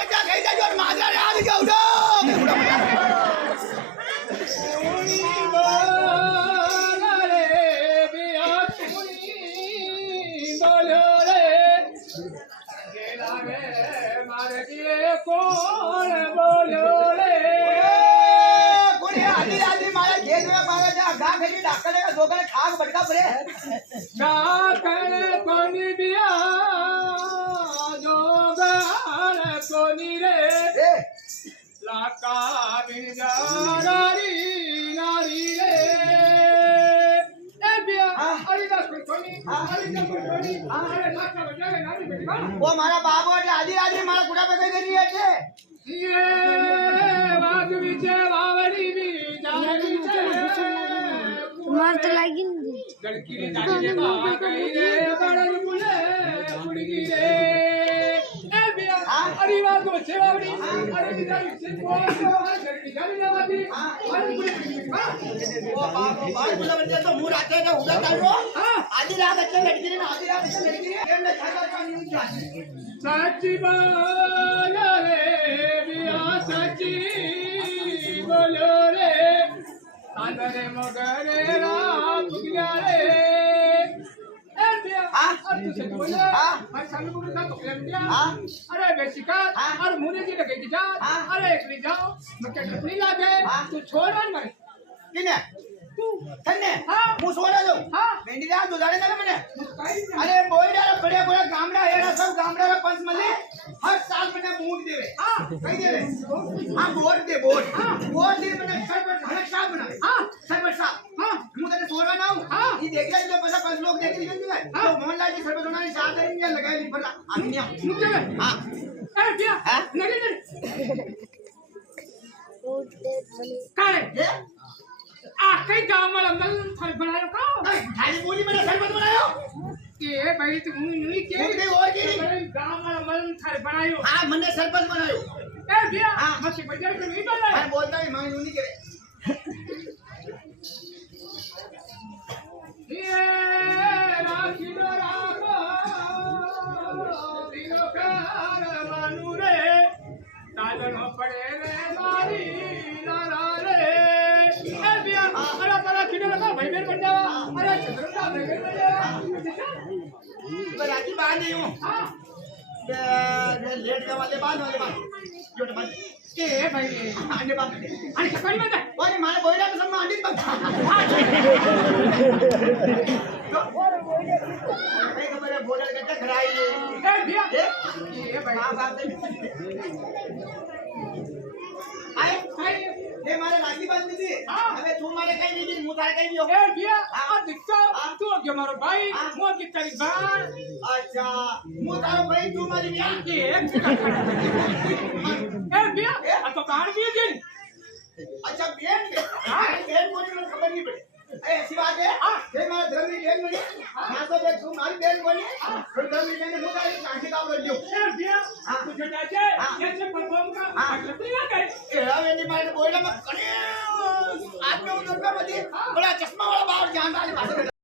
बच्चा कहीं जाओ माजरा याद जाओ दो कौन बोलो रे कोई आधी रात में मारा खेत में मारा जा घा खड़ी डाकर का दोगले खाक बटका पड़े डाकर कोनी बिया दोगल कोनी रे लाका बिजा नारी नारी रे ए बिया अरे ना कोनी अरे ना कोनी अरे लाका बिजा नारी बेटा वो मारा बाबू એટલે આધી રાત में मारा गुड़ा पे गई કરી એટલે ये वाग विचे वावड़ी भी जागी छे मार तो लागी नहीं गड़की जागी बा गई रे बड़न बुले उड़गी रे ए बिया अरे वाग विचे वावड़ी अरे जागी छे गड़की जागी लवाती अरे बुले वो बाबू बाल बुला बच्चे तो मुंह राते का उड़ा तारो आधी रात अच्छे लड़की ने आधी रात अच्छे लड़की ने केम ने खाता का नहीं क्या सच्ची बोल रे बिया सच्ची बोलो रे अंदरे मगरे राम गुगिया रे ए बिया अरे तू सच बोल मैं सामने बोल रहा तो बिया अरे बेसिका अरे मुझे जी लगे जा अरे एकली जाओ मैं क्या नहीं लागे तू छोड़ मत किने तू थन्ने हां હું સોડા દઉં हां મેંડી દા દુધાડે ના મને काई अरे बोईडा बड़े बड़े गामड़ा एरा सब गामड़ा रा पंच मले हर साल मने मूड देवे हां कई देवे हां वोट दे वोट वोट दे मने सरपंच हलक साहब बनावे हां सरपंच साहब हां હું તને સોડા ના હું हां ई देख ले तो पता पंच लोग देख ली गई है तो मोहनलाल जी सरपंच बनाने साथ करेंगे लगाए ली फला आमिया मुझे हां ए बिया हां नहीं काहे ये कई गांव में लंगल फल बनायो का खाली बोली मैंने सरपंच बनायो के भाई तू नहीं के मुझे और की गांव में लंगल फल बनायो हां मैंने सरपंच बनायो ए भैया मत बजार पे नहीं बोला मैं बोलता हूं मैं नहीं करे ये राखिलो रामा दिनो कार मानु रे ताजनो पड़े रे मारी नारा रे ए भैया अरे तारा किने लगा भाई बेर बन जा अरे चंद्रदा भाई बेर बन जा तो राती बाहर नहीं हूं हां लेट के वाले बाद जोट बाद के भाई आने बाद आणि सकाळी मत ओरे मारे बोईडा तो सब अंडीत बघ काय खबर है बोडल कच्चा खराई ए भैया ये भाई हां बात आए भाई ये मारे राती बांध दी अबे तू मारे कहीं नहीं दी मुतार कहीं हो ए भैया आ दिखता तू के मारो भाई मो की तेरी बात अच्छा मुतार भाई तू मारी क्या के ए भैया आ तो कान भी दिन अच्छा बेन बेन कोनी में खबर नहीं पड़ी ऐसी बात है ये मारा धर्मी बेन बनी हां तो देख तू मारी बेन बनी फिर धर्मी बेन ने मुतार कांठी का बोल दियो ए भैया तुझे जाके कैसे परफॉर्म का मतलब ना करे ए वेनी मारे बोला मैं करे आदमी उधर पे बड़ी बड़ा चश्मा वाला बाहर जान वाले पास